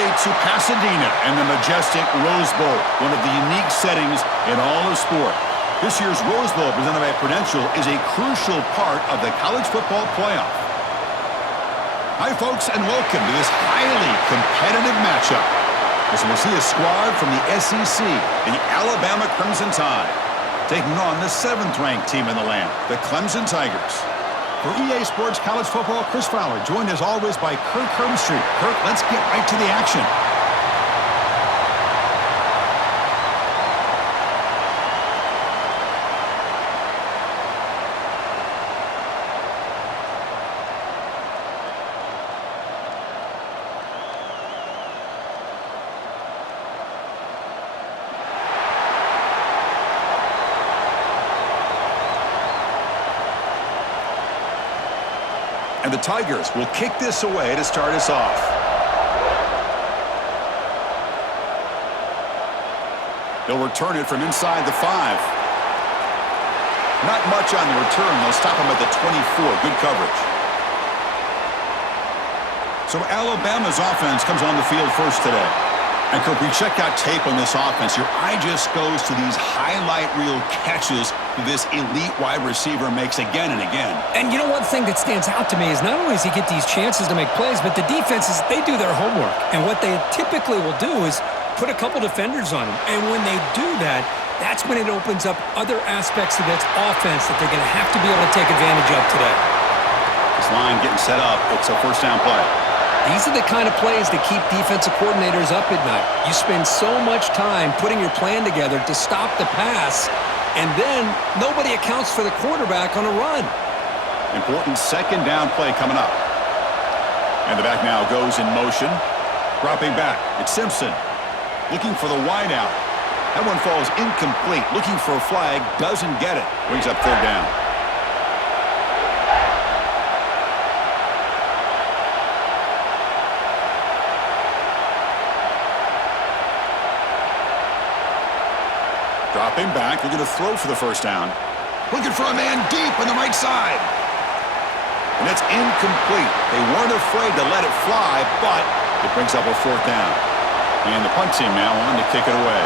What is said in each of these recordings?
everybody to Pasadena and the majestic Rose Bowl, one of the unique settings in all of sport. This year's Rose Bowl, presented by Prudential, is a crucial part of the college football playoff. Hi, folks, and welcome to this highly competitive matchup, as we'll see a squad from the SEC, the Alabama Crimson Tide, taking on the 7th-ranked team in the land, the Clemson Tigers. For EA Sports College Football, Chris Fowler, joined as always by Kirk Herbstreit. Kirk, let's get right to the action. And the Tigers will kick this away to start us off. They'll return it from inside the 5. Not much on the return. They'll stop him at the 24. Good coverage. So Alabama's offense comes on the field first today. And, Kirk, we check out tape on this offense. Your eye just goes to these highlight reel catches this elite wide receiver makes again and again. And you know, one thing that stands out to me is not only does he get these chances to make plays, but the defenses, they do their homework. And what they typically will do is put a couple defenders on him. And when they do that, that's when it opens up other aspects of this offense that they're going to have to be able to take advantage of today. This line getting set up. It's a first down play. These are the kind of plays that keep defensive coordinators up at night. You spend so much time putting your plan together to stop the pass, and then nobody accounts for the quarterback on a run. Important second down play coming up. And the back now goes in motion. Dropping back, it's Simpson. Looking for the wideout. That one falls incomplete. Looking for a flag, doesn't get it. Brings up third down. Dropping back, they're going to throw for the first down. Looking for a man deep on the right side. And that's incomplete. They weren't afraid to let it fly, but it brings up a fourth down. And the punt team now on to kick it away.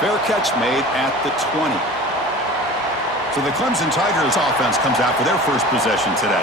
Fair catch made at the 20. So the Clemson Tigers offense comes out for their first possession today.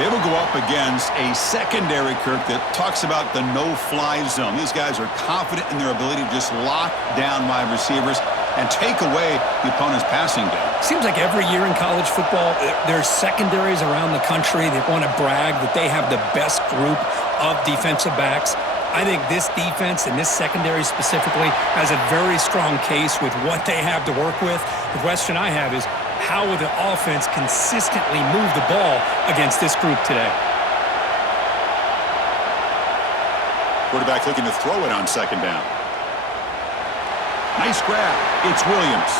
They will go up against a secondary, Kirk, that talks about the no-fly zone. These guys are confident in their ability to just lock down wide receivers and take away the opponent's passing game. Seems like every year in college football, there's secondaries around the country that want to brag that they have the best group of defensive backs. I think this defense and this secondary specifically has a very strong case with what they have to work with. The question I have is, how will the offense consistently move the ball against this group today? Quarterback looking to throw it on second down. Nice grab. It's Williams.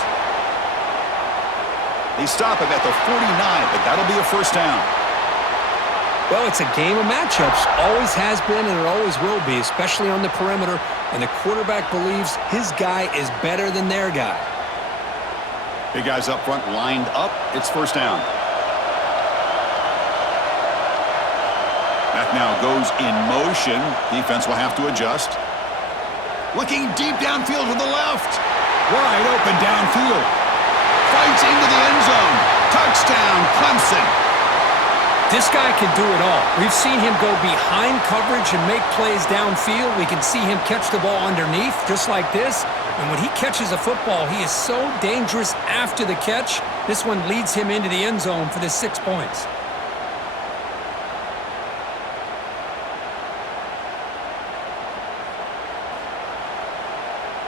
They stop him at the 49, but that'll be a first down. Well, it's a game of matchups. Always has been and it always will be, especially on the perimeter. And the quarterback believes his guy is better than their guy. Big guys up front lined up. It's first down. That now goes in motion. Defense will have to adjust. Looking deep downfield to the left. Wide open downfield. Fights into the end zone. Touchdown, Clemson. This guy can do it all. We've seen him go behind coverage and make plays downfield. We can see him catch the ball underneath, just like this. And when he catches a football, he is so dangerous after the catch. This one leads him into the end zone for the 6 points.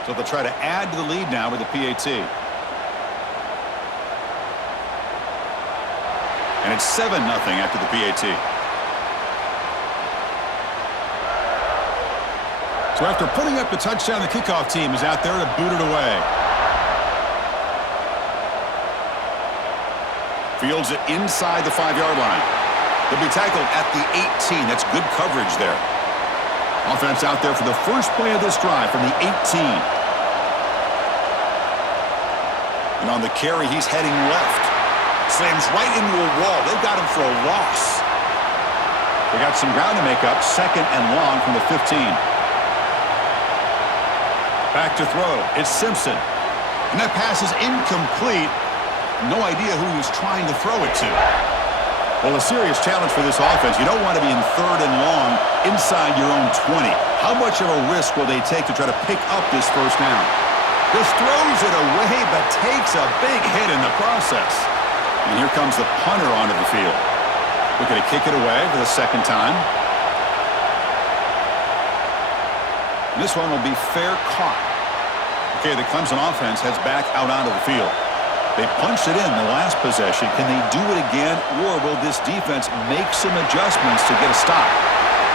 So they'll try to add to the lead now with the PAT. And it's 7-0 after the PAT. So after putting up the touchdown, the kickoff team is out there to boot it away. Fields it inside the 5-yard line. He'll be tackled at the 18. That's good coverage there. Offense out there for the first play of this drive from the 18. And on the carry, he's heading left. Slams right into a wall. They've got him for a loss. They got some ground to make up. 2nd and long from the 15. Back to throw. It's Simpson. And that pass is incomplete. No idea who he's trying to throw it to. Well, a serious challenge for this offense. You don't want to be in 3rd and long inside your own 20. How much of a risk will they take to try to pick up this first down? Just throws it away, but takes a big hit in the process. And here comes the punter onto the field. Looking to kick it away for the 2nd time. This one will be fair caught. Okay, the Clemson offense heads back out onto the field. They punched it in the last possession. Can they do it again, or will this defense make some adjustments to get a stop?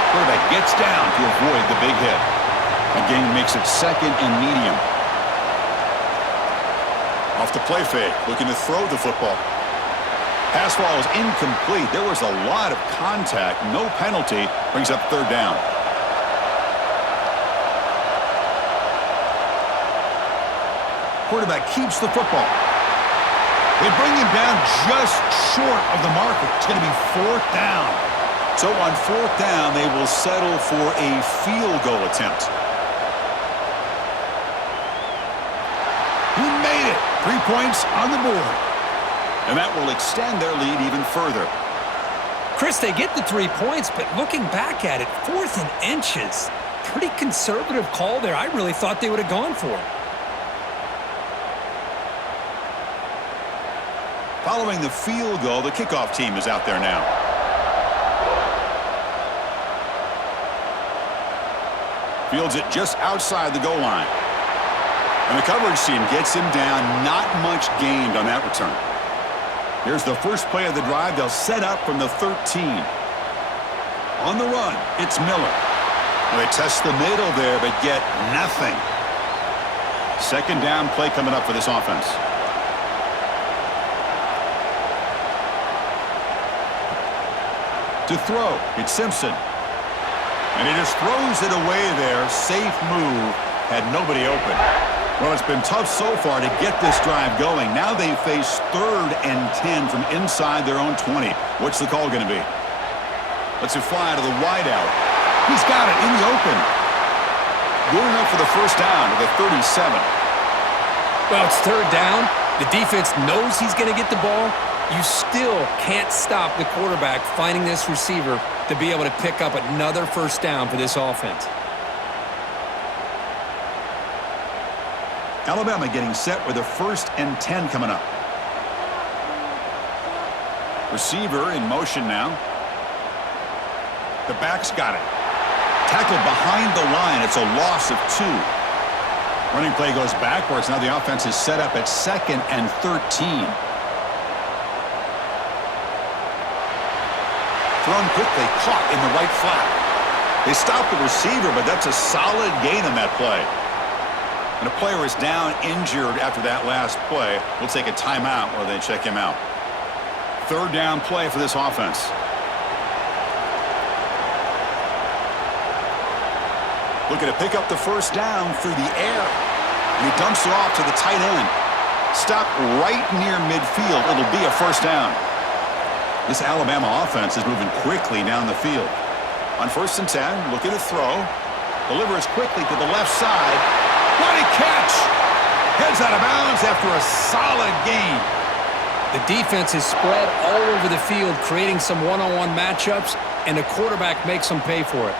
Quarterback gets down to avoid the big hit. Again, makes it 2nd and medium. Off the play fake, looking to throw the football. Pass ball is incomplete. There was a lot of contact. No penalty. Brings up 3rd down. Quarterback keeps the football. They bring him down just short of the marker. It's going to be 4th down. So on 4th down, they will settle for a field goal attempt. He made it. 3 points on the board. And that will extend their lead even further. Chris, they get the 3 points, but looking back at it, 4th and inches. Pretty conservative call there. I really thought they would have gone for it. Following the field goal, the kickoff team is out there now. Fields it just outside the goal line. And the coverage team gets him down. Not much gained on that return. Here's the first play of the drive. They'll set up from the 13. On the run, it's Miller. They test the middle there, but get nothing. 2nd down play coming up for this offense. To throw, it's Simpson. And he just throws it away there. Safe move. Had nobody open. Well, it's been tough so far to get this drive going. Now they face 3rd and 10 from inside their own 20. What's the call going to be? Lets it fly to the wideout. He's got it in the open. Good enough for the first down to the 37. Well, it's 3rd down. The defense knows he's going to get the ball. You still can't stop the quarterback finding this receiver to be able to pick up another first down for this offense. Alabama getting set with a 1st and 10 coming up. Receiver in motion now. The back's got it. Tackled behind the line. It's a loss of 2. Running play goes backwards. Now the offense is set up at 2nd and 13. Thrown quickly, caught in the right flat. They stop the receiver, but that's a solid gain on that play. And a player is down injured after that last play. We'll take a timeout while they check him out. 3rd down play for this offense. Looking to pick up the first down through the air. And he dumps it off to the tight end. Stopped right near midfield. It'll be a first down. This Alabama offense is moving quickly down the field. On 1st and 10, looking to throw. Delivers quickly to the left side. What a catch! Heads out of bounds after a solid gain. The defense is spread all over the field, creating some one-on-one matchups, and the quarterback makes them pay for it.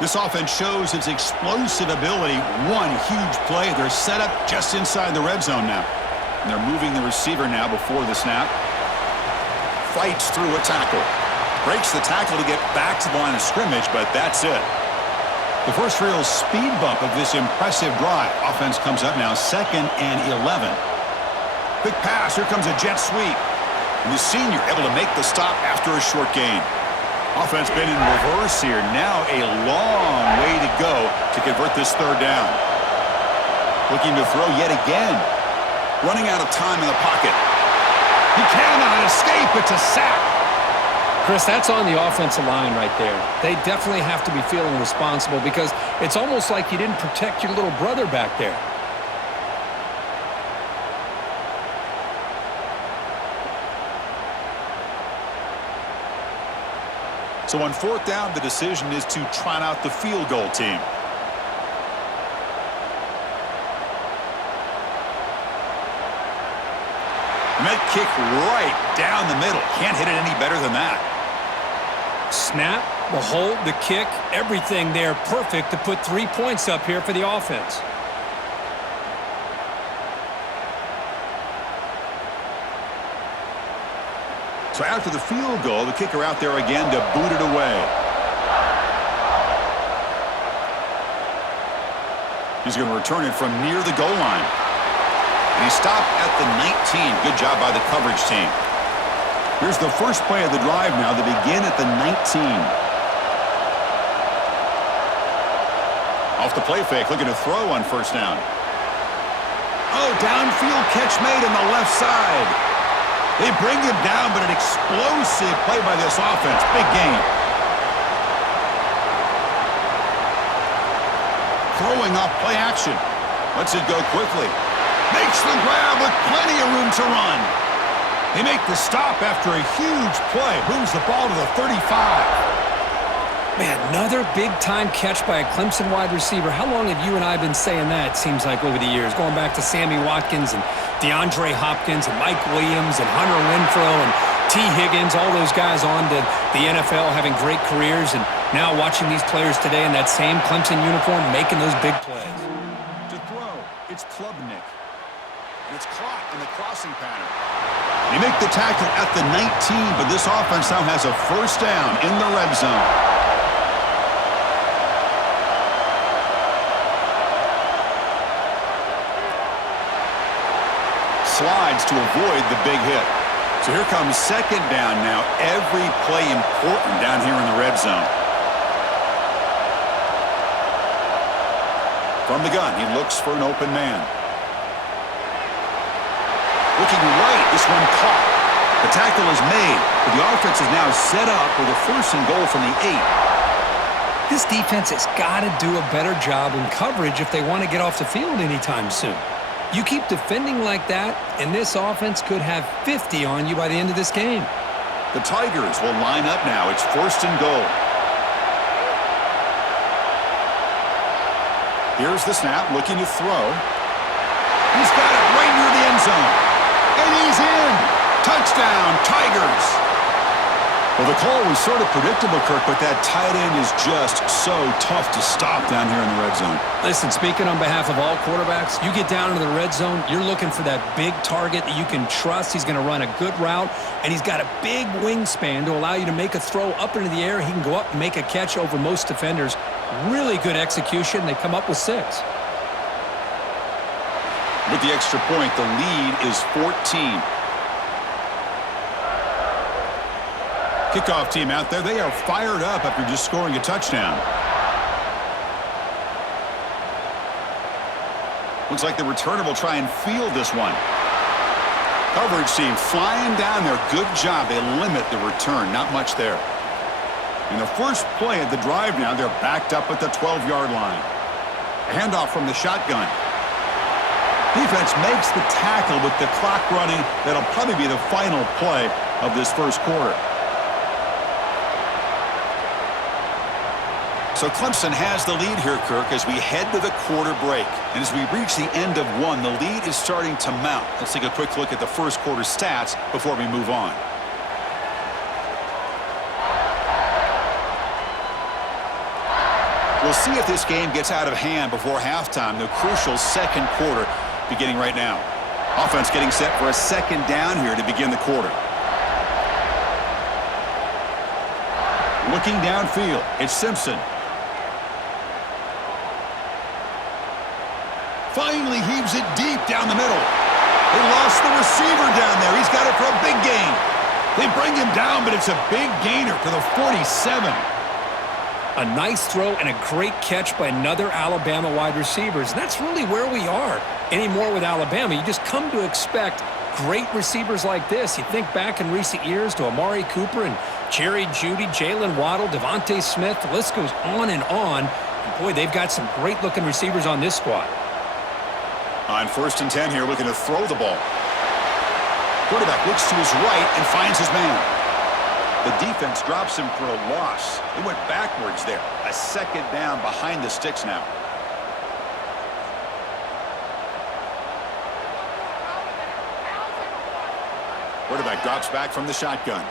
This offense shows its explosive ability. One huge play. They're set up just inside the red zone now. And they're moving the receiver now before the snap. Fights through a tackle. Breaks the tackle to get back to the line of scrimmage, but that's it. The first real speed bump of this impressive drive. Offense comes up now 2nd and 11. Quick pass. Here comes a jet sweep. And the senior able to make the stop after a short gain. Offense been in reverse here. Now a long way to go to convert this 3rd down. Looking to throw yet again. Running out of time in the pocket. He cannot escape. It's a sack. Chris, that's on the offensive line right there. They definitely have to be feeling responsible because it's almost like you didn't protect your little brother back there. So on fourth down, the decision is to trot out the field goal team. And that kick right down the middle. Can't hit it any better than that. Snap, the hold, the kick, everything there perfect to put 3 points up here for the offense. So after the field goal, the kicker out there again to boot it away. He's going to return it from near the goal line. And he stopped at the 19. Good job by the coverage team. Here's the first play of the drive now. They begin at the 19. Off the play fake, looking to throw on first down. Oh, downfield catch made on the left side. They bring him down, but an explosive play by this offense. Big gain. Throwing off play action. Lets it go quickly. Makes the grab with plenty of room to run. They make the stop after a huge play. Moves the ball to the 35. Man, another big-time catch by a Clemson wide receiver. How long have you and I been saying that, it seems like, over the years? Going back to Sammy Watkins and DeAndre Hopkins and Mike Williams and Hunter Renfrow and T. Higgins, all those guys on to the NFL having great careers, and now watching these players today in that same Clemson uniform making those big plays. To throw, it's Klubnik. And it's caught in the crossing pattern. They make the tackle at the 19, but this offense now has a first down in the red zone. Slides to avoid the big hit. So here comes second down now. Every play important down here in the red zone. From the gun, he looks for an open man. Looking right, this one caught. The tackle is made, but the offense is now set up with a first and goal from the 8. This defense has got to do a better job in coverage if they want to get off the field anytime soon. You keep defending like that, and this offense could have 50 on you by the end of this game. The Tigers will line up now. It's first and goal. Here's the snap, looking to throw. He's got it right near the end zone. And he's in. Touchdown, Tigers. Well, the call was sort of predictable, Kirk, but that tight end is just so tough to stop down here in the red zone. Listen, speaking on behalf of all quarterbacks, you get down into the red zone, you're looking for that big target that you can trust. He's going to run a good route, and he's got a big wingspan to allow you to make a throw up into the air. He can go up and make a catch over most defenders. Really good execution. They come up with 6. With the extra point, the lead is 14. Kickoff team out there, they are fired up after just scoring a touchdown. Looks like the returner will try and field this one. Coverage team flying down there. Good job. They limit the return. Not much there. In the first play of the drive now, they're backed up at the 12-yard line. A handoff from the shotgun. Defense makes the tackle with the clock running. That'll probably be the final play of this first quarter. So Clemson has the lead here, Kirk, as we head to the quarter break. And as we reach the end of one, the lead is starting to mount. Let's take a quick look at the first quarter stats before we move on. We'll see if this game gets out of hand before halftime, the crucial second quarter beginning right now. Offense getting set for a second down here to begin the quarter. Looking downfield, it's Simpson. Finally heaves it deep down the middle. They lost the receiver down there. He's got it for a big gain. They bring him down, but it's a big gainer for the 47. A nice throw and a great catch by another Alabama wide receiver. And that's really where we are anymore with Alabama. You just come to expect great receivers like this. You think back in recent years to Amari Cooper and Jerry Jeudy, Jalen Waddle, Devontae Smith. The list goes on and on. And boy, they've got some great-looking receivers on this squad. On first and 10 here, looking to throw the ball. Quarterback looks to his right and finds his man. The defense drops him for a loss. They went backwards there. A second down behind the sticks now. Quarterback drops back from the shotgun.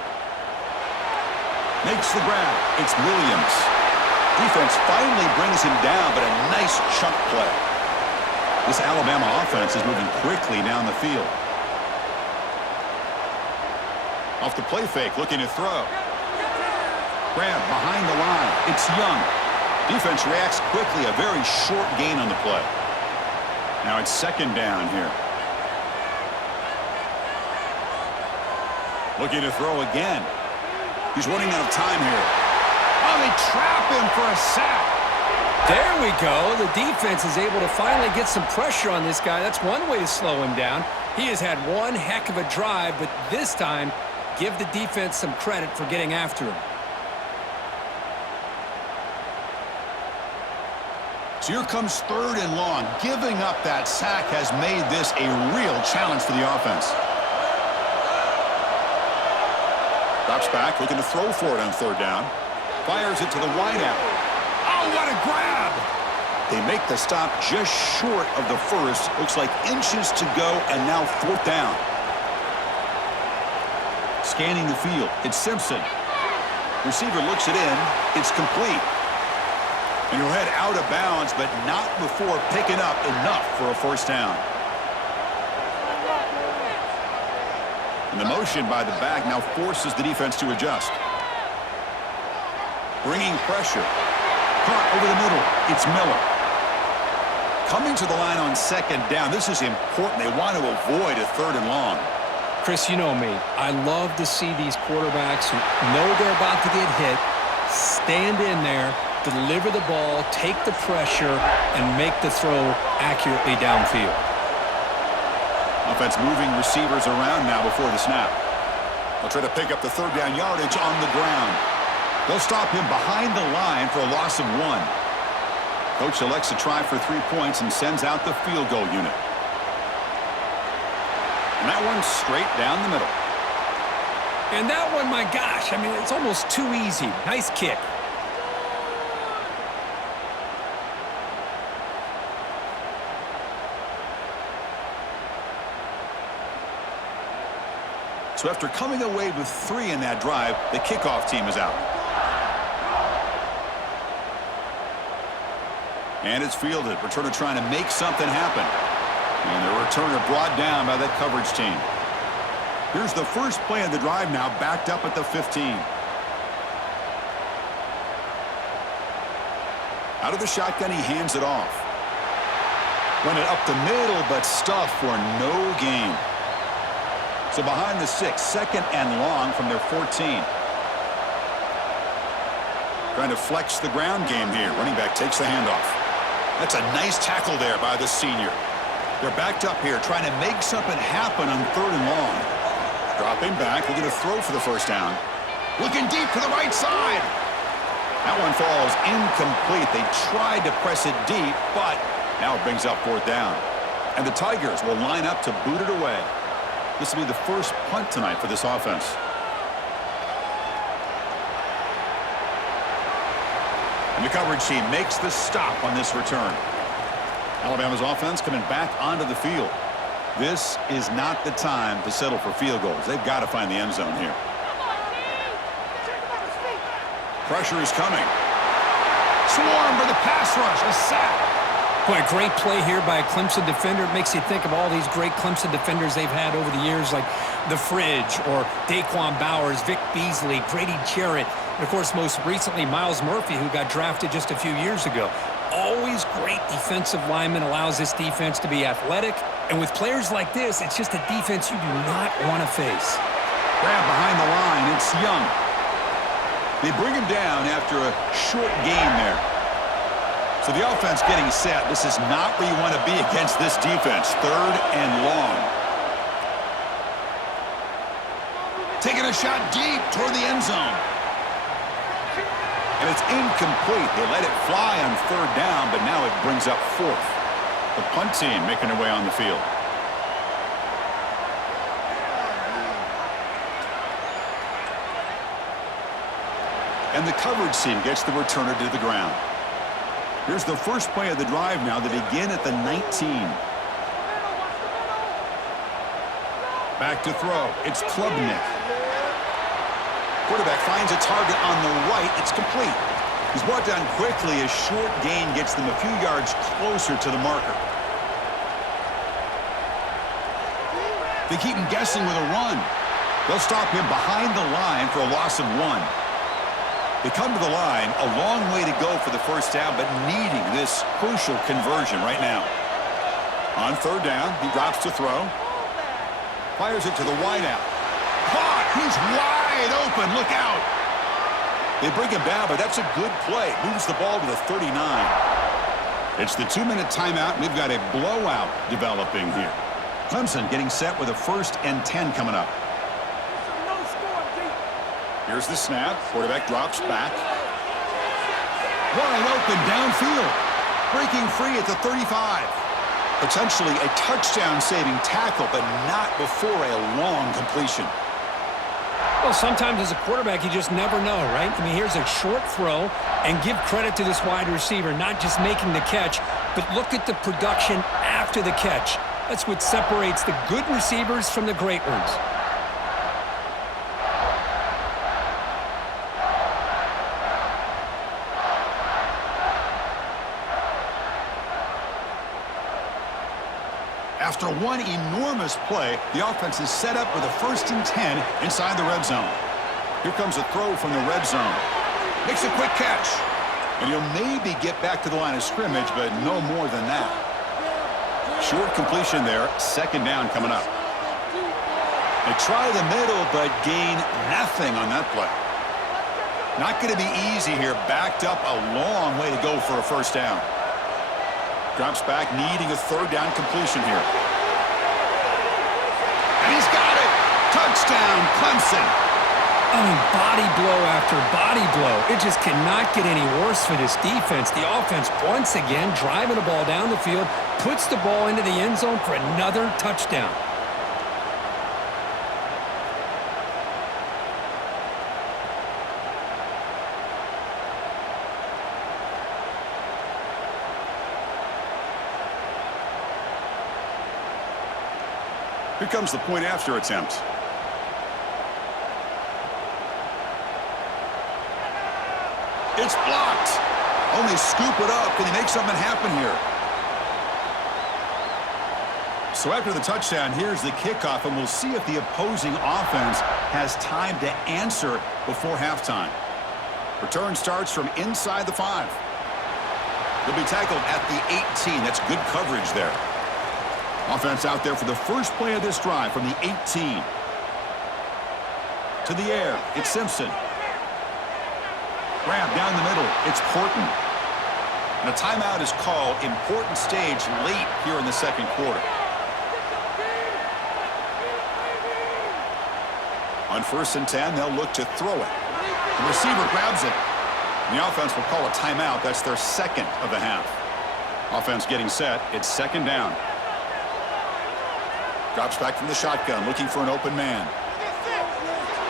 Makes the grab. It's Williams. Defense finally brings him down, but a nice chunk play. This Alabama offense is moving quickly down the field. Off the play fake, looking to throw. Grab behind the line. It's Young. Defense reacts quickly. A very short gain on the play. Now it's second down here. Looking to throw again. He's running out of time here. Oh, they trap him for a sack. There we go. The defense is able to finally get some pressure on this guy. That's one way to slow him down. He has had one heck of a drive, but this time, give the defense some credit for getting after him. So here comes third and long. Giving up that sack has made this a real challenge for the offense. Drops back, looking to throw for it on third down. Fires it to the wideout. Oh, what a grab! They make the stop just short of the first. Looks like inches to go, and now fourth down. Scanning the field, it's Simpson. Receiver looks it in. It's complete. And he'll head out of bounds, but not before picking up enough for a first down. And the motion by the back now forces the defense to adjust. Bringing pressure. Caught over the middle. It's Miller. Coming to the line on second down. This is important. They want to avoid a third and long. Chris, you know me. I love to see these quarterbacks who know they're about to get hit, stand in there, deliver the ball, take the pressure, and make the throw accurately downfield. Offense moving receivers around now before the snap. They'll try to pick up the third down yardage on the ground. They'll stop him behind the line for a loss of 1. Coach elects to try for 3 points and sends out the field goal unit. And that one's straight down the middle. And that one, my gosh, I mean, it's almost too easy. Nice kick. So after coming away with 3 in that drive, the kickoff team is out. And it's fielded. Returner trying to make something happen. And the returner brought down by that coverage team. Here's the first play of the drive now, backed up at the 15. Out of the shotgun, he hands it off. Run it up the middle, but stuffed for no gain. So behind the 6, second and long from their 14. Trying to flex the ground game here. Running back takes the handoff. That's a nice tackle there by the senior. They're backed up here trying to make something happen on third and long. Dropping back, looking to throw for the first down. Looking deep to the right side. That one falls incomplete. They tried to press it deep, but now it brings up fourth down. And the Tigers will line up to boot it away. This will be the first punt tonight for this offense. And the coverage team makes the stop on this return. Alabama's offense coming back onto the field. This is not the time to settle for field goals. They've got to find the end zone here. Pressure is coming. Swarm for the pass rush. A sack. Boy, a great play here by a Clemson defender. It makes you think of all these great Clemson defenders they've had over the years, like The Fridge or Daquan Bowers, Vic Beasley, Grady Jarrett, and, of course, most recently, Miles Murphy, who got drafted just a few years ago. Always great defensive lineman, allows this defense to be athletic. And with players like this, it's just a defense you do not want to face. Grab behind the line. It's Young. They bring him down after a short gain there. So the offense getting set. This is not where you want to be against this defense. Third and long. Taking a shot deep toward the end zone. And it's incomplete. They let it fly on third down, but now it brings up fourth. The punt team making their way on the field. And the coverage team gets the returner to the ground. Here's the first play of the drive now. They begin at the 19. Back to throw. It's Klubnik. Quarterback finds a target on the right. It's complete. He's brought down quickly. A short gain gets them a few yards closer to the marker. They keep him guessing with a run. They'll stop him behind the line for a loss of 1. They come to the line, a long way to go for the first down, but needing this crucial conversion right now. On third down, he drops to throw. Fires it to the wideout. Caught! He's wide open. Look out! They bring him down, but that's a good play. Moves the ball to the 39. It's the 2-minute timeout, and we've got a blowout developing here. Clemson getting set with a 1st and 10 coming up. Here's the snap. Quarterback drops back. Wide open downfield. Breaking free at the 35. Potentially a touchdown-saving tackle, but not before a long completion. Well, sometimes as a quarterback, you just never know, right? I mean, here's a short throw, and give credit to this wide receiver, not just making the catch, but look at the production after the catch. That's what separates the good receivers from the great ones. After one enormous play, the offense is set up with a 1st and 10 inside the red zone. Here comes a throw from the red zone. Makes a quick catch. And he'll maybe get back to the line of scrimmage, but no more than that. Short completion there, 2nd down coming up. They try the middle, but gain nothing on that play. Not going to be easy here. Backed up a long way to go for a 1st down. Drops back, needing a 3rd down completion here. And he's got it! Touchdown, Clemson! I mean, body blow after body blow. It just cannot get any worse for this defense. The offense, once again, driving the ball down the field, puts the ball into the end zone for another touchdown. Here comes the point after attempt. It's blocked. Only scoop it up. Can he make something happen here? So after the touchdown, here's the kickoff, and we'll see if the opposing offense has time to answer before halftime. Return starts from inside the 5. He'll be tackled at the 18. That's good coverage there. Offense out there for the first play of this drive from the 18. To the air, it's Simpson. Grab down the middle, it's Horton. And a timeout is called. Important stage late here in the 2nd quarter. On 1st and 10, they'll look to throw it. The receiver grabs it. And the offense will call a timeout. That's their 2nd of the half. Offense getting set. It's 2nd down. Drops back from the shotgun, looking for an open man.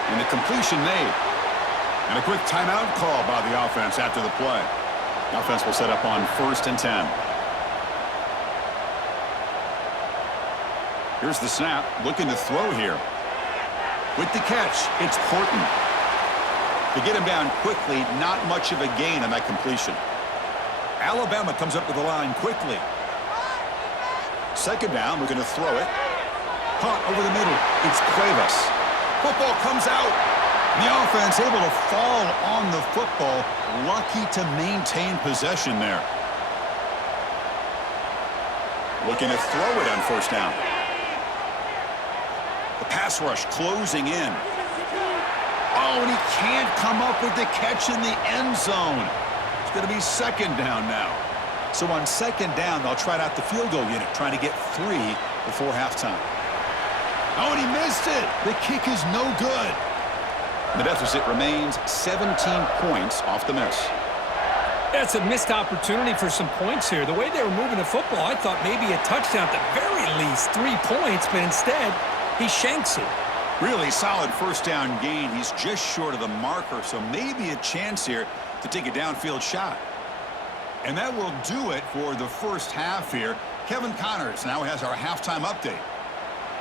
And the completion made. And a quick timeout call by the offense after the play. The offense will set up on 1st and 10. Here's the snap, looking to throw here. With the catch, it's Horton. To get him down quickly, not much of a gain on that completion. Alabama comes up to the line quickly. 2nd down, we're going to throw it. Caught over the middle. It's Cuevas. Football comes out. The offense able to fall on the football. Lucky to maintain possession there. Looking to throw it on 1st down. The pass rush closing in. Oh, and he can't come up with the catch in the end zone. It's going to be 2nd down now. So on 2nd down, they'll try out the field goal unit, trying to get 3 before halftime. Oh, and he missed it. The kick is no good. The deficit remains 17 points off the miss. That's a missed opportunity for some points here. The way they were moving the football, I thought maybe a touchdown at the very least, 3 points, but instead, he shanks it. Really solid first down gain. He's just short of the marker, so maybe a chance here to take a downfield shot. And that will do it for the first half here. Kevin Connors now has our halftime update.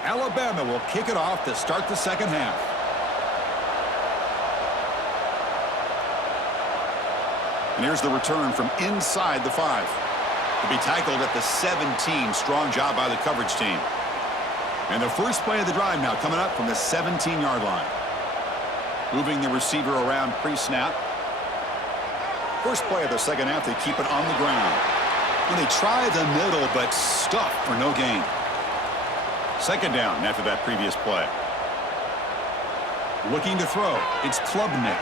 Alabama will kick it off to start the second half. And here's the return from inside the 5. To be tackled at the 17. Strong job by the coverage team. And the first play of the drive now coming up from the 17-yard line. Moving the receiver around pre-snap. First play of the second half, they keep it on the ground. And they try the middle, but stuff for no gain. Second down after that previous play. Looking to throw. It's Klubnik.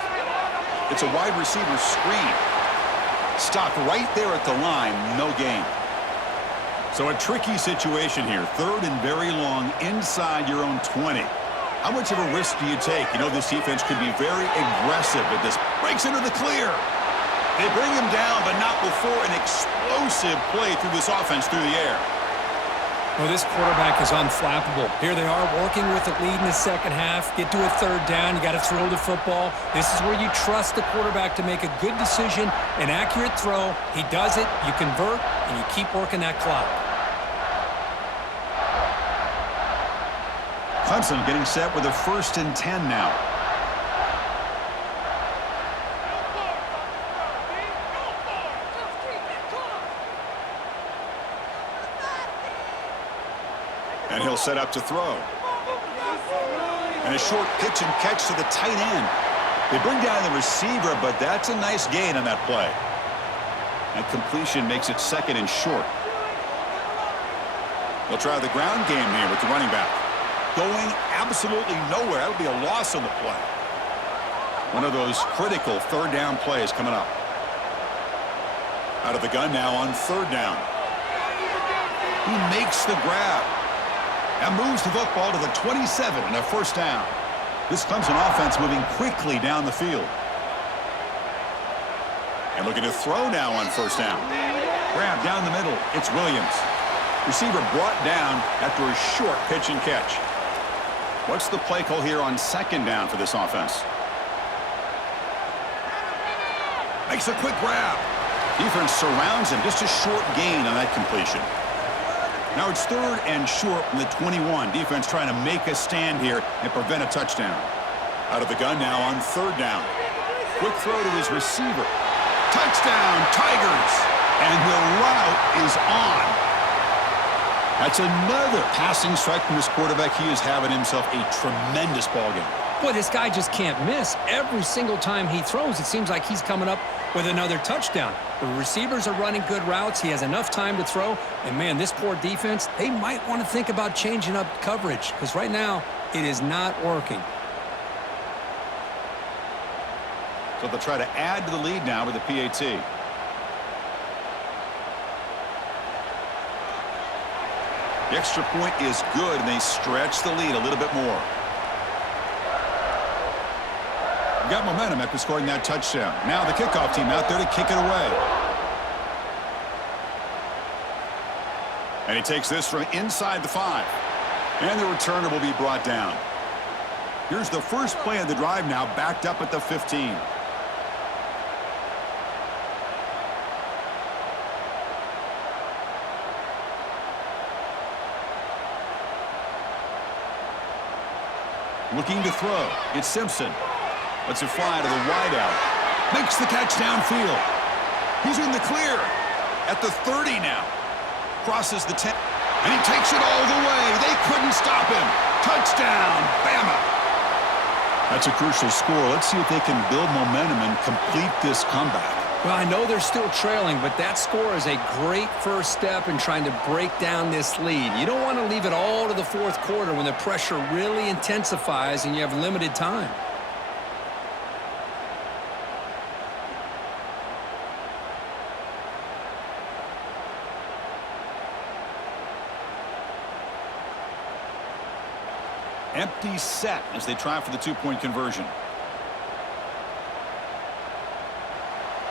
It's a wide receiver screen. Stopped right there at the line, no gain. So a tricky situation here. Third and very long inside your own 20. How much of a risk do you take? You know this defense could be very aggressive at this. Breaks into the clear. They bring him down, but not before an explosive play through this offense through the air. Well, this quarterback is unflappable. Here they are working with the lead in the second half. Get to a third down. You got to throw the football. This is where you trust the quarterback to make a good decision, an accurate throw. He does it, you convert, and you keep working that clock. Clemson getting set with a 1st and 10 now. And he'll set up to throw. And a short pitch and catch to the tight end. They bring down the receiver, but that's a nice gain on that play. And completion makes it 2nd and short. They'll try the ground game here with the running back. Going absolutely nowhere. That would be a loss on the play. One of those critical third down plays coming up. Out of the gun now on third down. He makes the grab. And moves the football to the 27 and a first down. This Clemson offense moving quickly down the field. And looking to throw now on first down. Grab down the middle. It's Williams. Receiver brought down after a short pitch and catch. What's the play call here on second down for this offense? Makes a quick grab. Defense surrounds him. Just a short gain on that completion. Now it's 3rd and short from the 21. Defense trying to make a stand here and prevent a touchdown. Out of the gun now on third down. Quick throw to his receiver. Touchdown, Tigers! And the route is on. That's another passing strike from this quarterback. He is having himself a tremendous ball game. Boy, this guy just can't miss. Every single time he throws, it seems like he's coming up with another touchdown. The receivers are running good routes. He has enough time to throw. And, man, this poor defense, they might want to think about changing up coverage because right now it is not working. So they'll try to add to the lead now with the PAT. The extra point is good, and they stretch the lead a little bit more. Got momentum after scoring that touchdown. Now the kickoff team out there to kick it away. And he takes this from inside the 5. And the returner will be brought down. Here's the first play of the drive now, backed up at the 15. Looking to throw. It's Simpson. Lets it fly to the wideout. Makes the catch downfield. He's in the clear. At the 30 now. Crosses the 10. And he takes it all the way. They couldn't stop him. Touchdown, Bama. That's a crucial score. Let's see if they can build momentum and complete this comeback. Well, I know they're still trailing, but that score is a great first step in trying to break down this lead. You don't want to leave it all to the fourth quarter when the pressure really intensifies and you have limited time. Empty set as they try for the two-point conversion.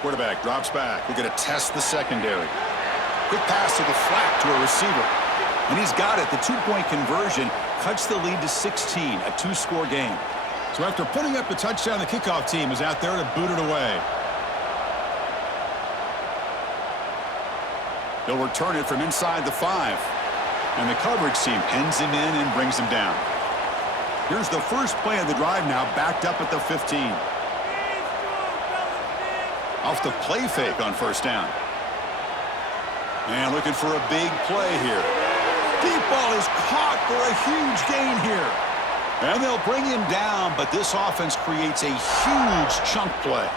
Quarterback drops back. We're going to test the secondary. Quick pass to the flat to a receiver. And he's got it. The two-point conversion cuts the lead to 16, a two-score game. So after putting up the touchdown, the kickoff team is out there to boot it away. They'll return it from inside the 5. And the coverage team pins him in and brings him down. Here's the first play of the drive now, backed up at the 15. Off the play fake on first down. And looking for a big play here. Deep ball is caught for a huge gain here. And they'll bring him down, but this offense creates a huge chunk play.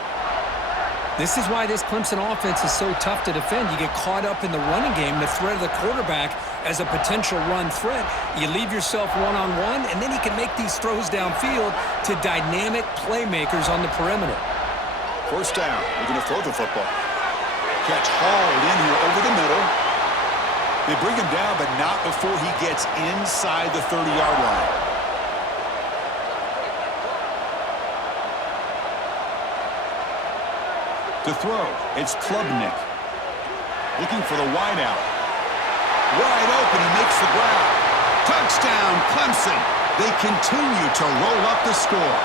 This is why this Clemson offense is so tough to defend. You get caught up in the running game, the threat of the quarterback as a potential run threat. You leave yourself one-on-one, and then he can make these throws downfield to dynamic playmakers on the perimeter. First down, they're going to throw the football. Catch hauled in here over the middle. They bring him down, but not before he gets inside the 30-yard line. To throw, it's Klubnik. Looking for the wideout. Wide open, he makes the grab. Touchdown, Clemson. They continue to roll up the score.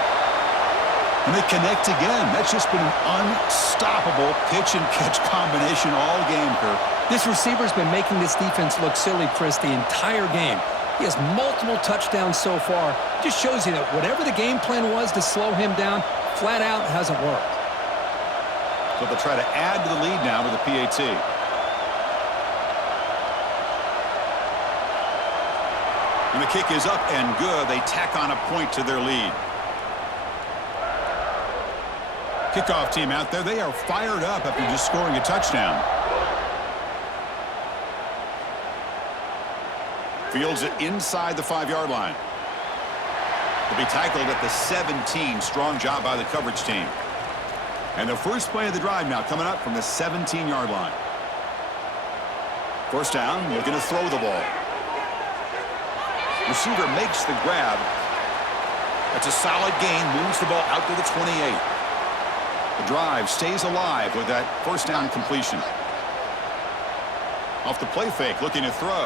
And they connect again. That's just been an unstoppable pitch-and-catch combination all game, Kirk. This receiver's been making this defense look silly, Chris, the entire game. He has multiple touchdowns so far. Just shows you that whatever the game plan was to slow him down, flat out hasn't worked. So they'll try to add to the lead now with the PAT. And the kick is up and good. They tack on a point to their lead. Kickoff team out there. They are fired up after just scoring a touchdown. Fields it inside the 5-yard line. They'll be tackled at the 17. Strong job by the coverage team. And the first play of the drive now coming up from the 17-yard line. First down, looking to throw the ball. Receiver makes the grab. That's a solid gain, moves the ball out to the 28. The drive stays alive with that first down completion. Off the play fake, looking to throw.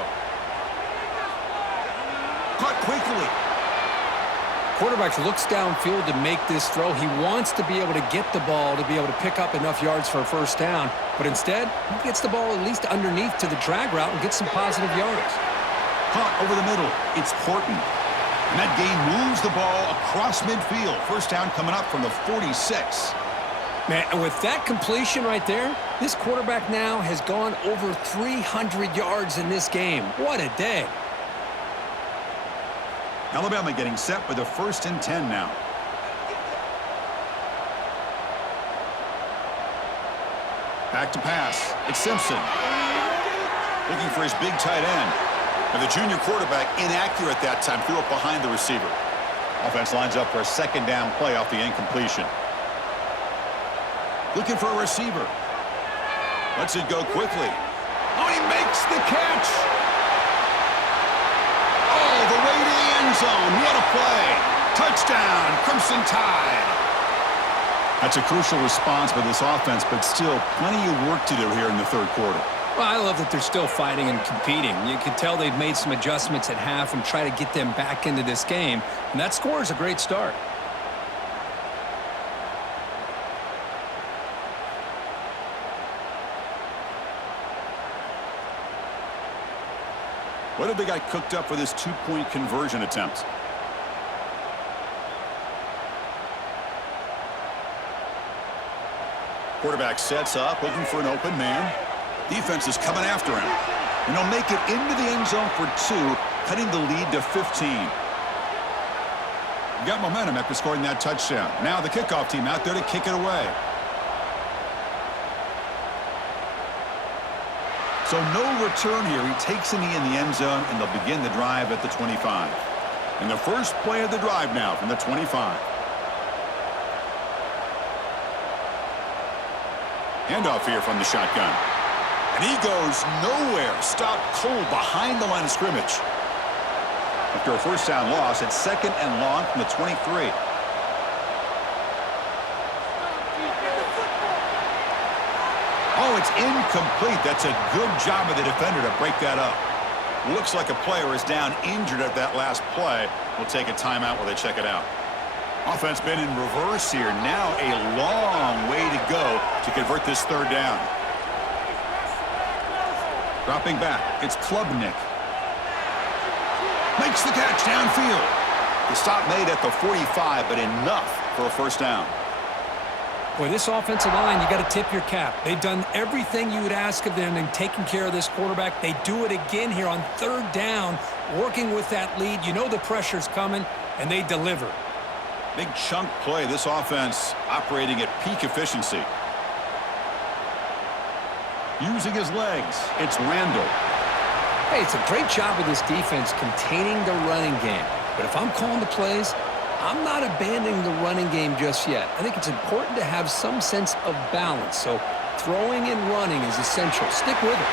Caught quickly. Quarterback looks downfield to make this throw. He wants to be able to get the ball to be able to pick up enough yards for a first down, but instead, he gets the ball at least underneath to the drag route and gets some positive yards. Caught over the middle. It's Horton. And that gain moves the ball across midfield. First down coming up from the 46. Man, and with that completion right there, this quarterback now has gone over 300 yards in this game. What a day. Alabama getting set with a 1st and 10 now. Back to pass. It's Simpson. Looking for his big tight end. And the junior quarterback inaccurate that time. Threw it behind the receiver. Offense lines up for a 2nd down play off the incompletion. Looking for a receiver. Lets it go quickly. Oh, he makes the catch. Oh, the way to the end zone. What a play. Touchdown, Clemson Tide. That's a crucial response by this offense, but still plenty of work to do here in the 3rd quarter. Well, I love that they're still fighting and competing. You can tell they've made some adjustments at half and try to get them back into this game. And that score is a great start. What have they got cooked up for this 2-point conversion attempt? Quarterback sets up, looking for an open man. Defense is coming after him. And he'll make it into the end zone for 2, cutting the lead to 15. Got momentum after scoring that touchdown. Now the kickoff team out there to kick it away. So no return here. He takes in the end zone, and they'll begin the drive at the 25. And the first play of the drive now from the 25. Handoff here from the shotgun. And he goes nowhere. Stopped cold behind the line of scrimmage. After a first down loss, it's 2nd and long from the 23. Oh, it's incomplete. That's a good job of the defender to break that up. Looks like a player is down injured at that last play. We'll take a timeout while they check it out. Offense been in reverse here. Now a long way to go to convert this third down. Dropping back, it's Klubnik. Makes the catch downfield. The stop made at the 45, but enough for a first down. Boy, this offensive line, you got to tip your cap. They've done everything you would ask of them in taking care of this quarterback. They do it again here on third down, working with that lead. You know the pressure's coming, and they deliver. Big chunk play. This offense operating at peak efficiency. Using his legs, it's Randall. Hey, it's a great job of this defense containing the running game. But if I'm calling the plays, I'm not abandoning the running game just yet. I think it's important to have some sense of balance. So throwing and running is essential. Stick with it.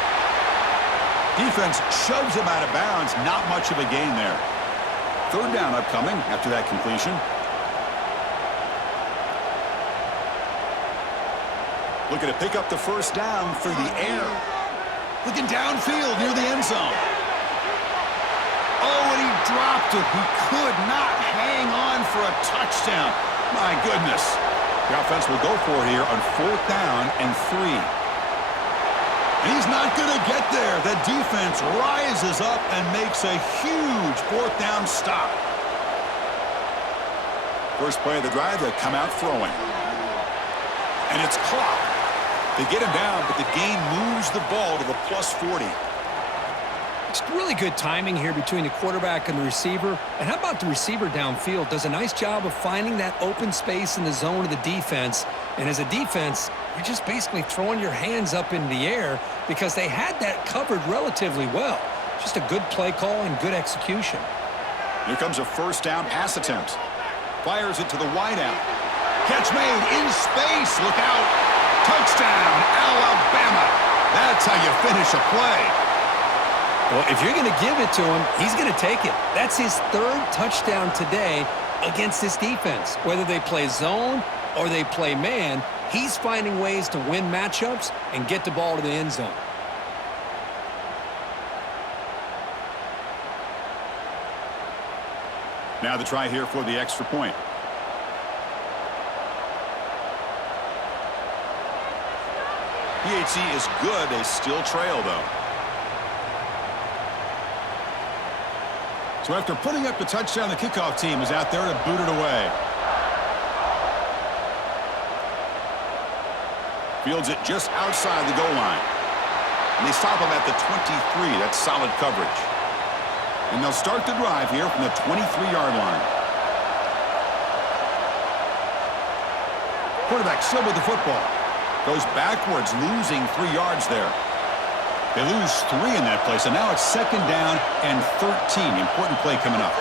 Defense shoves him out of bounds. Not much of a gain there. Third down upcoming after that completion. Looking to pick up the first down through the air. Looking downfield near the end zone. Oh, and he dropped it. He could not hang on for a touchdown. My goodness. The offense will go for it here on fourth down and 3. And he's not going to get there. The defense rises up and makes a huge fourth down stop. First play of the drive, they come out throwing. And it's clock. They get him down, but the gain moves the ball to the +40. It's really good timing here between the quarterback and the receiver. And how about the receiver downfield? Does a nice job of finding that open space in the zone of the defense. And as a defense, you're just basically throwing your hands up in the air because they had that covered relatively well. Just a good play call and good execution. Here comes a first down pass attempt. Fires it to the wideout. Catch made in space. Look out. Touchdown, Alabama. That's how you finish a play. Well, if you're going to give it to him, he's going to take it. That's his third touchdown today against this defense. Whether they play zone or they play man, he's finding ways to win matchups and get the ball to the end zone. Now the try here for the extra point. PHC is good. They still trail, though. So after putting up the touchdown, the kickoff team is out there to boot it away. Fields it just outside the goal line. And they stop him at the 23. That's solid coverage. And they'll start the drive here from the 23-yard line. Quarterback still with the football. Goes backwards, losing 3 yards there. They lose 3 in that play, so now it's second down and 13. Important play coming up.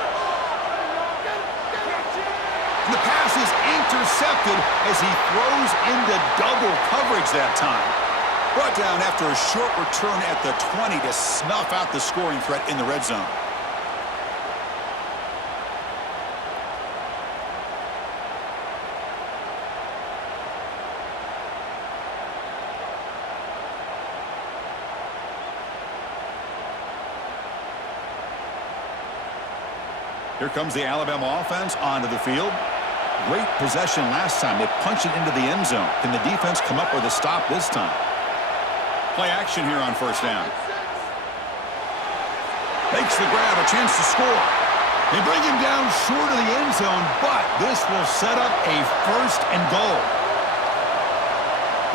And the pass is intercepted as he throws into double coverage that time. Brought down after a short return at the 20 to snuff out the scoring threat in the red zone. Here comes the Alabama offense onto the field. Great possession last time. They punch it into the end zone. Can the defense come up with a stop this time? Play action here on first down. Makes the grab, a chance to score. They bring him down short of the end zone, but this will set up a first and goal.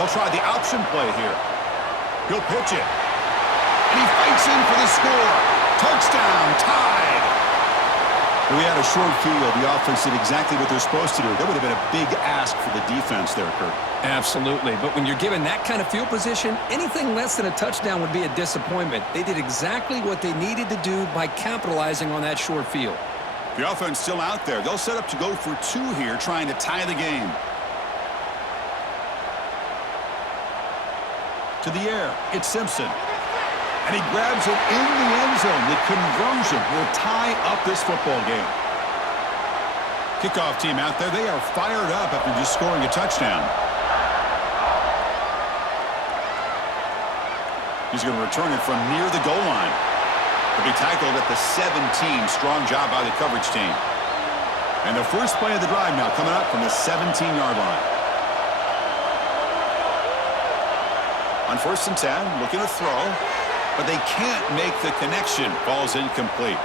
They'll try the option play here. He'll pitch it. And he fights in for the score. Touchdown, tied. We had a short field. The offense did exactly what they're supposed to do. That would have been a big ask for the defense there, Kurt. Absolutely. But when you're given that kind of field position, anything less than a touchdown would be a disappointment. They did exactly what they needed to do by capitalizing on that short field. The offense still out there. They'll set up to go for 2 here, trying to tie the game. To the air, it's Simpson. And he grabs it in the end zone. The conversion will tie up this football game. Kickoff team out there. They are fired up after just scoring a touchdown. He's going to return it from near the goal line. He'll be tackled at the 17. Strong job by the coverage team. And the first play of the drive now coming up from the 17-yard line. On 1st and 10, looking to throw, but they can't make the connection. Ball's incomplete.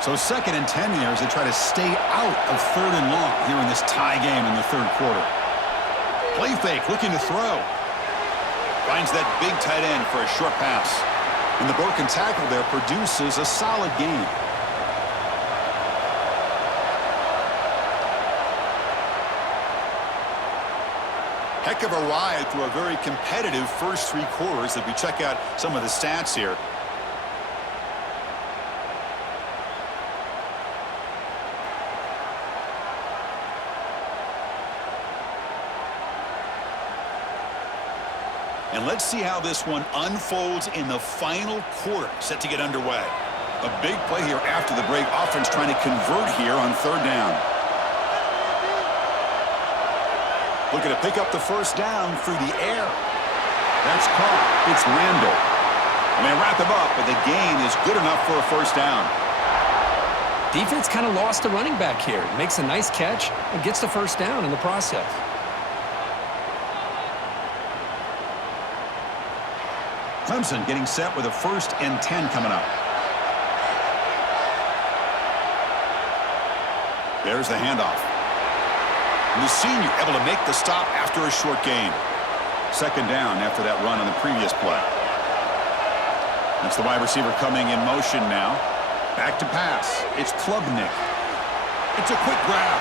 So 2nd and 10 here as they try to stay out of 3rd and long here in this tie game in the 3rd quarter. Play fake, looking to throw. Finds that big tight end for a short pass. And the broken tackle there produces a solid gain. Heck of a ride through a very competitive first 3 quarters as we check out some of the stats here. And let's see how this one unfolds in the final quarter, set to get underway. A big play here after the break. Offense trying to convert here on 3rd down. Looking to pick up the first down through the air. That's caught. It's Randall. And they wrap him up, but the gain is good enough for a first down. Defense kind of lost a running back here. Makes a nice catch and gets the first down in the process. Clemson getting set with a 1st and 10 coming up. There's the handoff. And the senior able to make the stop after a short gain. 2nd down after that run on the previous play. That's the wide receiver coming in motion now. Back to pass. It's Klubnik. It's a quick grab.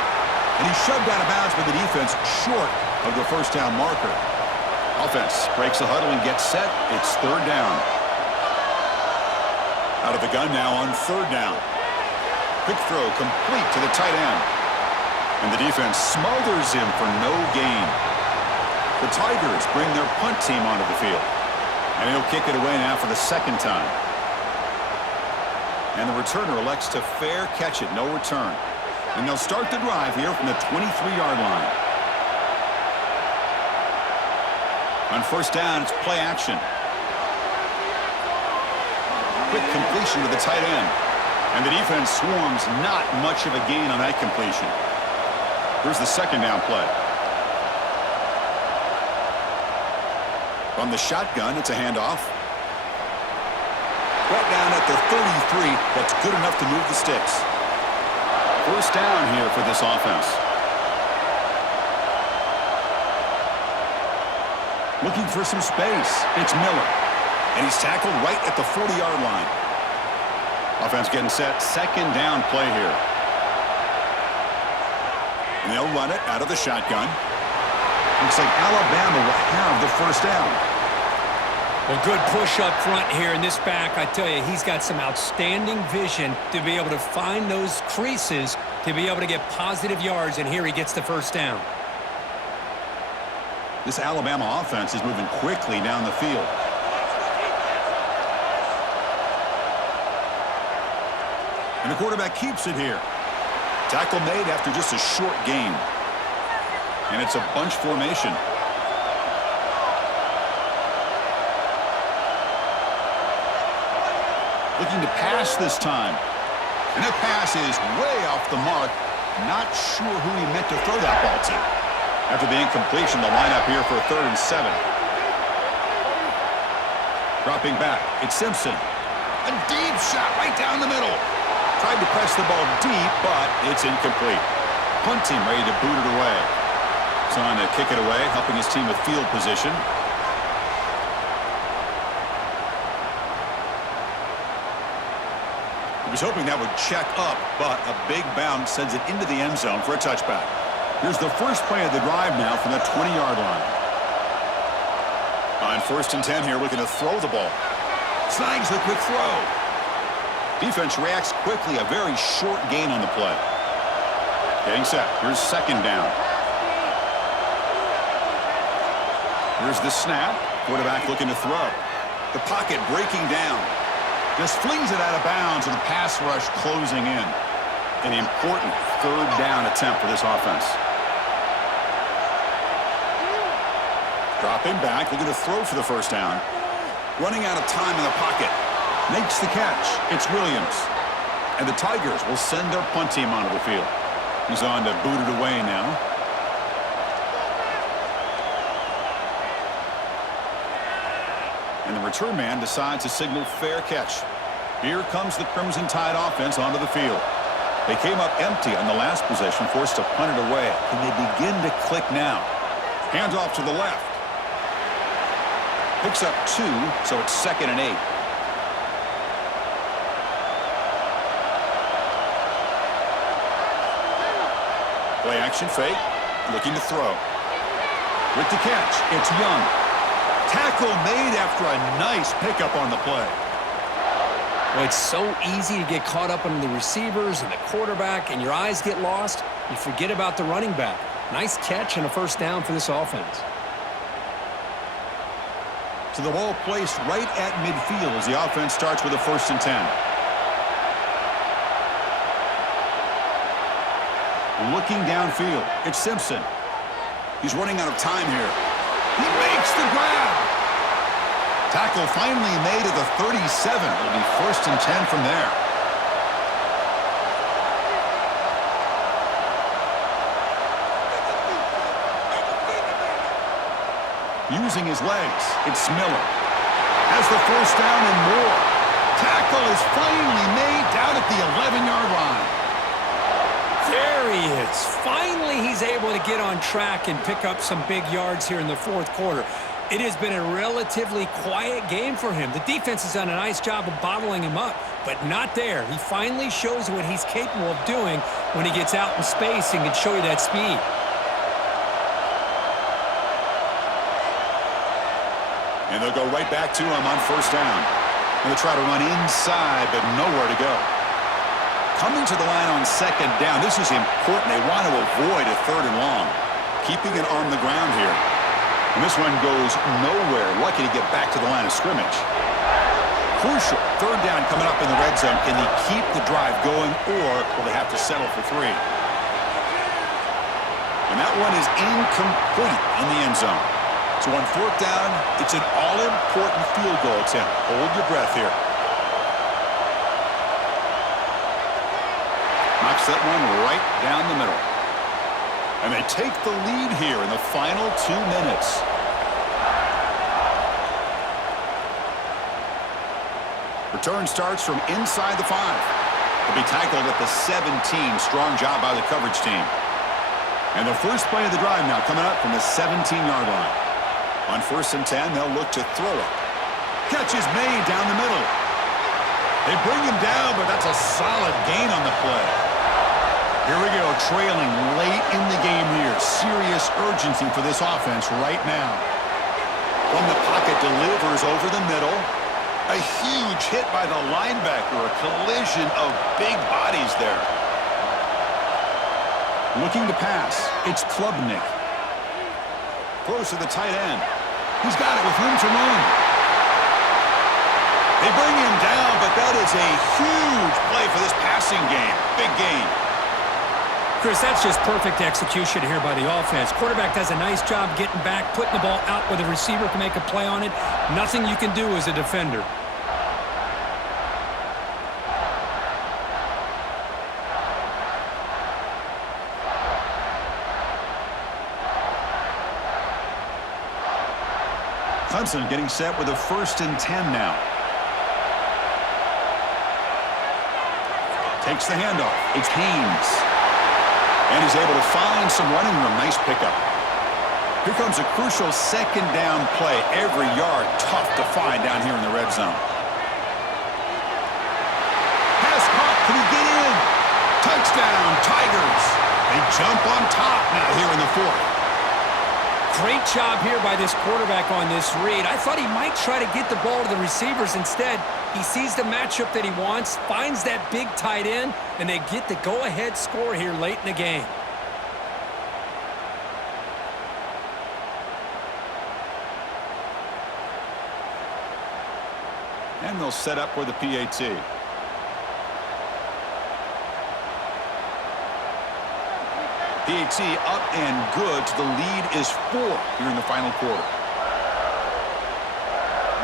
And he's shoved out of bounds by the defense short of the first down marker. Offense breaks the huddle and gets set. It's 3rd down. Out of the gun now on 3rd down. Quick throw complete to the tight end. And the defense smothers him for no gain. The Tigers bring their punt team onto the field. And he'll kick it away now for the 2nd time. And the returner elects to fair catch it. No return. And they'll start the drive here from the 23-yard line. On 1st down, it's play action. Quick completion to the tight end. And the defense swarms, not much of a gain on that completion. Here's the 2nd down play. From the shotgun, it's a handoff. Brought down at the 33. That's good enough to move the sticks. 1st down here for this offense. Looking for some space. It's Miller. And he's tackled right at the 40-yard line. Offense getting set. 2nd down play here. And they'll run it out of the shotgun. Looks like Alabama will have the 1st down. A good push up front here in this back. I tell you, he's got some outstanding vision to be able to find those creases to be able to get positive yards, and here he gets the 1st down. This Alabama offense is moving quickly down the field. And the quarterback keeps it here. Tackle made after just a short gain. And it's a bunch formation. Looking to pass this time. And that pass is way off the mark. Not sure who he meant to throw that ball to. After the incompletion, the lineup here for a 3rd and 7. Dropping back, it's Simpson. A deep shot right down the middle. Tried to press the ball deep, but it's incomplete. Punt team ready to boot it away. He's on to kick it away, helping his team with field position. He was hoping that would check up, but a big bounce sends it into the end zone for a touchback. Here's the first play of the drive now from the 20-yard line. On 1st and 10 here, looking to throw the ball. Snags the quick throw. Defense reacts quickly, a very short gain on the play. Getting set. Here's 2nd down. Here's the snap. Quarterback looking to throw. The pocket breaking down. Just flings it out of bounds with a pass rush closing in. An important 3rd down attempt for this offense. Dropping back, looking to throw for the 1st down. Running out of time in the pocket. Makes the catch. It's Williams. And the Tigers will send their punt team onto the field. He's on to boot it away now. And the return man decides to signal fair catch. Here comes the Crimson Tide offense onto the field. They came up empty on the last possession, forced to punt it away. Can they begin to click now? Hands off to the left. Picks up 2, so it's 2nd and 8. Play action fake, looking to throw. With the catch, it's Young. Tackle made after a nice pickup on the play. Well, it's so easy to get caught up on the receivers and the quarterback, and your eyes get lost. You forget about the running back. Nice catch and a first down for this offense. So the ball placed right at midfield as the offense starts with a 1st and 10. Looking downfield, it's Simpson. He's running out of time here. He makes the grab. Tackle finally made at the 37. It'll be 1st and 10 from there. Using his legs, it's Miller. Has the 1st down and more. Tackle is finally made down at the 11-yard line. There he is. Finally, he's able to get on track and pick up some big yards here in the 4th quarter. It has been a relatively quiet game for him. The defense has done a nice job of bottling him up, but not there. He finally shows what he's capable of doing when he gets out in space and can show you that speed. And they'll go right back to him on 1st down. And they'll try to run inside, but nowhere to go. Coming to the line on 2nd down, this is important. They want to avoid a 3rd and long. Keeping it on the ground here. And this one goes nowhere. Lucky to get back to the line of scrimmage. Crucial 3rd down coming up in the red zone. Can they keep the drive going, or will they have to settle for 3? And that one is incomplete in the end zone. So on 4th down, it's an all-important field goal attempt. Hold your breath here. Knocks that one right down the middle. And they take the lead here in the final 2 minutes. Return starts from inside the 5. They'll be tackled at the 17. Strong job by the coverage team. And the first play of the drive now coming up from the 17-yard line. On 1st and 10, they'll look to throw it. Catch is made down the middle. They bring him down, but that's a solid gain on the play. Here we go, trailing late in the game here. Serious urgency for this offense right now. From the pocket, delivers over the middle. A huge hit by the linebacker. A collision of big bodies there. Looking to pass. It's Klubnik. Close to the tight end. He's got it with room to run. They bring him down, but that is a huge play for this passing game. Big gain. Chris, that's just perfect execution here by the offense. Quarterback does a nice job getting back, putting the ball out where the receiver can make a play on it. Nothing you can do as a defender. Clemson getting set with a 1st and 10 now. Takes the handoff. It's Haynes. And he's able to find some running room. Nice pickup. Here comes a crucial 2nd down play. Every yard tough to find down here in the red zone. Pass caught. Can he get in? Touchdown, Tigers. They jump on top now here in the 4th. Great job here by this quarterback on this read. I thought he might try to get the ball to the receivers. Instead, he sees the matchup that he wants, finds that big tight end, and they get the go-ahead score here late in the game. And they'll set up with a PAT. PAT up and good. The lead is 4 here in the final quarter.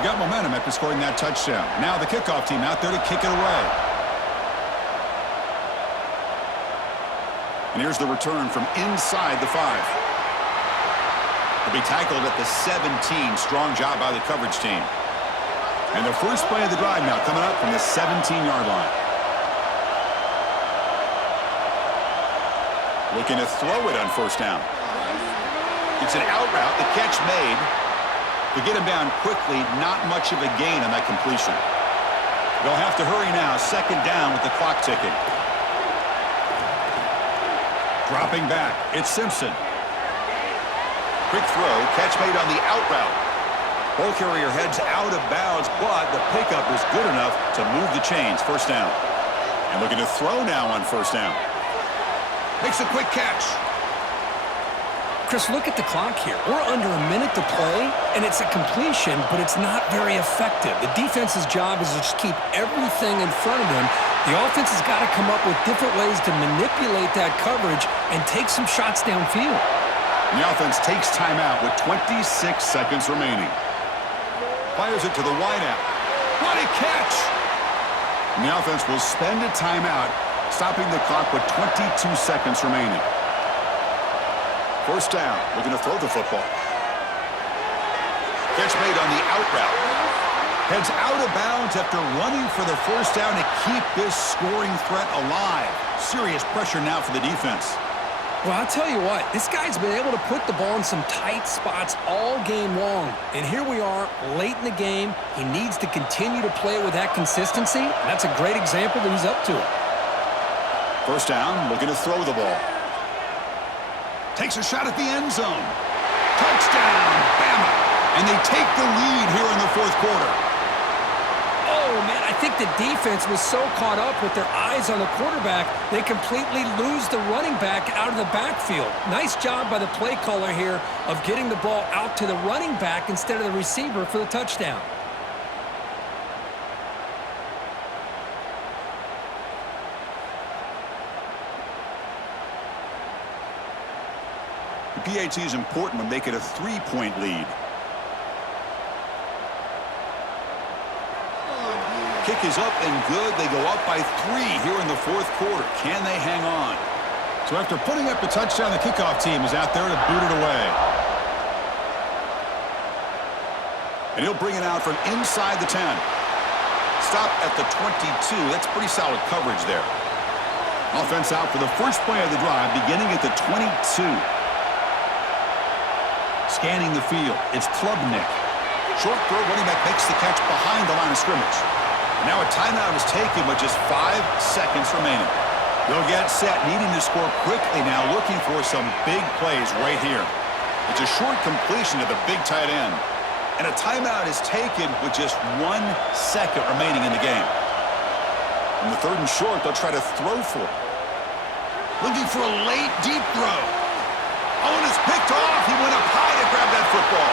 Got momentum after scoring that touchdown. Now the kickoff team out there to kick it away. And here's the return from inside the 5. He'll be tackled at the 17. Strong job by the coverage team. And the first play of the drive now coming up from the 17-yard line. Looking to throw it on first down. It's an out route. The catch made. To get him down quickly, not much of a gain on that completion. They'll have to hurry now. Second down with the clock ticking. Dropping back. It's Simpson. Quick throw. Catch made on the out route. Ball carrier heads out of bounds, but the pickup is good enough to move the chains. First down. And looking to throw now on first down. Makes a quick catch. Chris, look at the clock here. We're under a minute to play, and it's a completion, but it's not very effective. The defense's job is to just keep everything in front of them. The offense has got to come up with different ways to manipulate that coverage and take some shots downfield. And the offense takes timeout with 26 seconds remaining. Fires it to the wideout. What a catch! And the offense will spend a timeout, stopping the clock with 22 seconds remaining. First down, looking to throw the football. Catch made on the out route. Heads out of bounds after running for the first down to keep this scoring threat alive. Serious pressure now for the defense. Well, I'll tell you what, this guy's been able to put the ball in some tight spots all game long. And here we are, late in the game. He needs to continue to play with that consistency. And that's a great example that he's up to it. First down, looking to throw the ball. Takes a shot at the end zone. Touchdown, Bama. And they take the lead here in the fourth quarter. Oh, man, I think the defense was so caught up with their eyes on the quarterback, they completely lose the running back out of the backfield. Nice job by the play caller here of getting the ball out to the running back instead of the receiver for the touchdown. The PAT is important to make it a 3-point lead. Kick is up and good. They go up by 3 here in the fourth quarter. Can they hang on? So after putting up the touchdown, the kickoff team is out there to boot it away. And he'll bring it out from inside the 10. Stop at the 22. That's pretty solid coverage there. Offense out for the first play of the drive, beginning at the 22. Scanning the field, it's Klubnik. Short throw, running back makes the catch behind the line of scrimmage. Now a timeout is taken with just 5 seconds remaining. They'll get set, needing to score quickly now, looking for some big plays right here. It's a short completion to the big tight end. And a timeout is taken with just 1 second remaining in the game. On the third and short, they'll try to throw for it. Looking for a late, deep throw. Oh, and it's picked off. He went up high to grab that football.